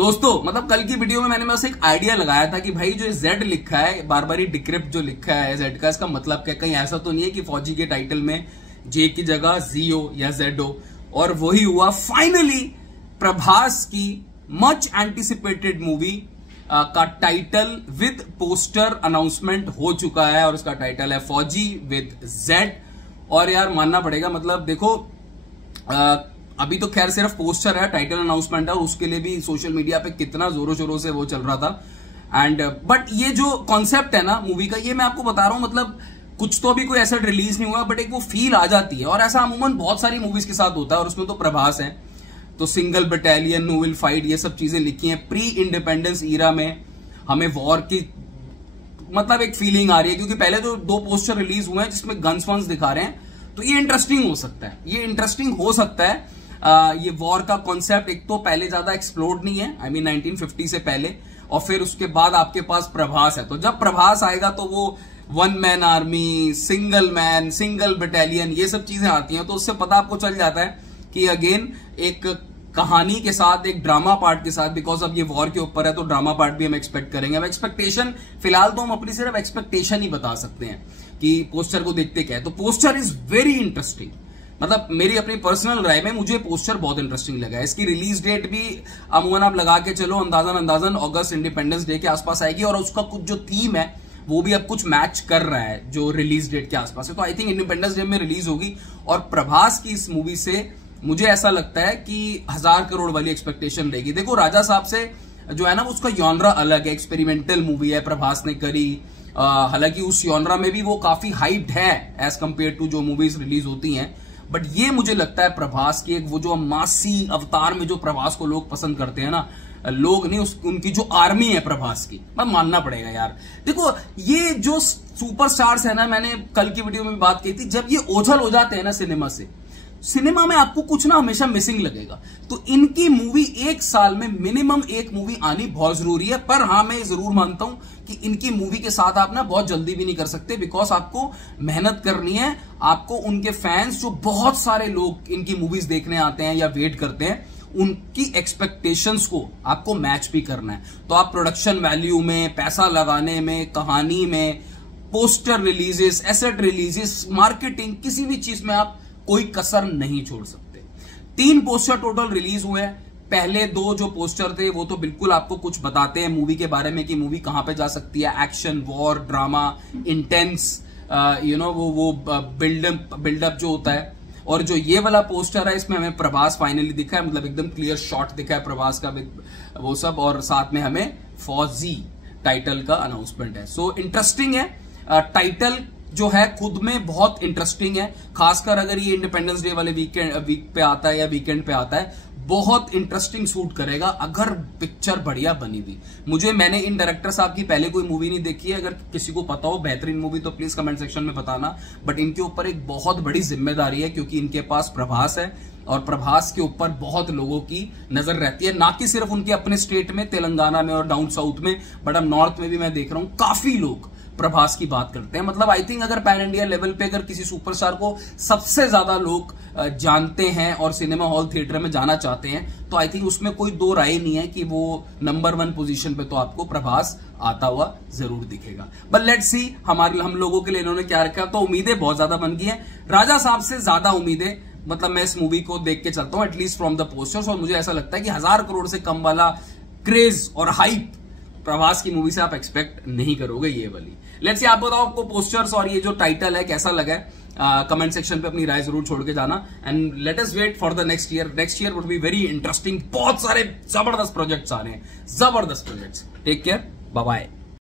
दोस्तों मतलब कल की वीडियो में मैंने बस एक आइडिया लगाया था कि भाई जो जेड लिखा है, बारबारी डिक्रिप्ट जो लिखा है जेड का, इसका मतलब क्या? कहीं ऐसा तो नहीं है कि फौजी के टाइटल में जे की जगह जी हो या जेड हो? और वही हुआ, फाइनली प्रभास की मच एंटिसिपेटेड मूवी का टाइटल विद पोस्टर अनाउंसमेंट हो चुका है और उसका टाइटल है फौजी विद जेड। और यार मानना पड़ेगा, मतलब देखो अभी तो खैर सिर्फ पोस्टर है, टाइटल अनाउंसमेंट है, उसके लिए भी सोशल मीडिया पे कितना जोरों शोरों से वो चल रहा था। एंड बट ये जो कॉन्सेप्ट है ना मूवी का, ये मैं आपको बता रहा हूं, मतलब कुछ तो अभी कोई ऐसा रिलीज नहीं हुआ, बट एक वो फील आ जाती है। और ऐसा अमूमन बहुत सारी मूवीज के साथ होता है, और उसमें तो प्रभास है, तो single battalion, no will fight, ये सब चीजें लिखी हैं। प्री इंडिपेंडेंस ईरा में हमें वॉर की मतलब एक फीलिंग आ रही है, क्योंकि पहले जो 2 पोस्टर रिलीज हुए हैं जिसमें गन्स वंस दिखा रहे हैं, तो ये इंटरेस्टिंग हो सकता है, ये इंटरेस्टिंग हो सकता है। ये वॉर का कॉन्सेप्ट एक तो पहले ज्यादा एक्सप्लोर्ड नहीं है, आई मीन 1950 से पहले, और फिर उसके बाद आपके पास प्रभास है। तो जब प्रभास आएगा तो वो 1 man army, single man, single battalion, ये सब चीजें आती हैं, तो उससे पता आपको चल जाता है कि अगेन एक कहानी के साथ, एक ड्रामा पार्ट के साथ, बिकॉज अब ये वॉर के ऊपर है तो ड्रामा पार्ट भी हम एक्सपेक्ट करेंगे। अब एक्सपेक्टेशन फिलहाल तो हम अपनी सिर्फ एक्सपेक्टेशन ही बता सकते हैं कि पोस्टर को देखते क्या है। तो पोस्टर इज वेरी इंटरेस्टिंग, मतलब मेरी अपनी पर्सनल राय में मुझे पोस्टर बहुत इंटरेस्टिंग लगा है। इसकी रिलीज डेट भी अमूमन आप लगा के चलो, अंदाजन अगस्त इंडिपेंडेंस डे के आसपास आएगी, और उसका कुछ जो थीम है वो भी अब कुछ मैच कर रहा है जो रिलीज डेट के आसपास है। तो आई थिंक इंडिपेंडेंस डे में रिलीज होगी। और प्रभास की इस मूवी से मुझे ऐसा लगता है कि 1000 करोड़ वाली एक्सपेक्टेशन रहेगी। देखो राजा साहब से जो है ना, उसका यॉनरा अलग है, एक्सपेरिमेंटल मूवी है, प्रभास ने करी। हालांकि उस यॉनरा में भी वो काफी हाइप्ड है एज कंपेयर टू जो मूवीज रिलीज होती हैं, बट ये मुझे लगता है प्रभास की एक वो जो मासी अवतार में जो प्रभास को लोग पसंद करते हैं ना, लोग नहीं, उनकी जो आर्मी है प्रभास की, मैं मानना पड़ेगा यार। देखो ये जो सुपरस्टार्स है ना, मैंने कल की वीडियो में भी बात की थी, जब ये ओझल हो जाते हैं ना सिनेमा से, सिनेमा में आपको कुछ ना हमेशा मिसिंग लगेगा। तो इनकी मूवी एक साल में मिनिमम एक मूवी आनी बहुत जरूरी है। पर हाँ, मैं जरूर मानता हूं कि इनकी मूवी के साथ आप ना बहुत जल्दी भी नहीं कर सकते, बिकॉज आपको मेहनत करनी है। आपको उनके फैंस जो बहुत सारे लोग इनकी मूवीज देखने आते हैं या वेट करते हैं, उनकी एक्सपेक्टेशंस को आपको मैच भी करना है। तो आप प्रोडक्शन वैल्यू में, पैसा लगाने में, कहानी में, poster releases, asset releases, marketing, किसी भी चीज में आप कोई कसर नहीं छोड़ सकते। 3 पोस्टर टोटल रिलीज हुए हैं। पहले 2 जो पोस्टर थे वो तो बिल्कुल आपको कुछ बताते हैं मूवी के बारे में कि मूवी कहां पे जा सकती है। एक्शन, वॉर, ड्रामा, इंटेंस, वो बिल्डअप जो होता है। और जो ये वाला पोस्टर है, इसमें हमें प्रभास फाइनली दिखा है, मतलब एकदम क्लियर शॉट दिखा है प्रभास का वो सब, और साथ में हमें फौजी टाइटल का अनाउंसमेंट है। सो इंटरेस्टिंग है। टाइटल जो है खुद में बहुत इंटरेस्टिंग है, खासकर अगर ये इंडिपेंडेंस डे वाले वीक पे आता है या वीकेंड पे आता है, बहुत इंटरेस्टिंग सूट करेगा अगर पिक्चर बढ़िया बनी हुई। मैंने इन डायरेक्टर साहब की पहले कोई मूवी नहीं देखी है, अगर किसी को पता हो बेहतरीन मूवी तो प्लीज कमेंट सेक्शन में बताना। बट इनके ऊपर एक बहुत बड़ी जिम्मेदारी है, क्योंकि इनके पास प्रभास है, और प्रभास के ऊपर बहुत लोगों की नजर रहती है, ना कि सिर्फ उनके अपने स्टेट में, तेलंगाना में और डाउन साउथ में, बट अब नॉर्थ में भी मैं देख रहा हूं काफी लोग प्रभास की बात करते हैं। मतलब आई थिंक अगर पैन इंडिया लेवल पे अगर किसी सुपरस्टार को सबसे ज्यादा लोग जानते हैं और सिनेमा हॉल थिएटर में जाना चाहते हैं, तो आई थिंक उसमें कोई 2 राय नहीं है कि वो नंबर 1 पोजीशन पे तो आपको प्रभास आता हुआ जरूर दिखेगा। बट लेट्स सी हम लोगों के लिए इन्होंने क्या रखा। तो उम्मीदें बहुत ज्यादा बन गई हैं, राजा साहब से ज्यादा उम्मीदें मतलब मैं इस मूवी को देख के चलता हूं, एटलीस्ट फ्रॉम द पोस्टर्स। और मुझे ऐसा लगता है कि 1000 करोड़ से कम वाला क्रेज और हाइप प्रभास की मूवी से आप एक्सपेक्ट नहीं करोगे ये वाली। लेट्स सी, आप बताओ आपको पोस्टर्स और ये जो टाइटल है कैसा लगा है। कमेंट सेक्शन पे अपनी राय जरूर छोड़ के जाना, and let us wait for the next year. Next year would be very interesting. बहुत सारे जबरदस्त प्रोजेक्ट्स आ रहे हैं, जबरदस्त projects. Take care, bye bye.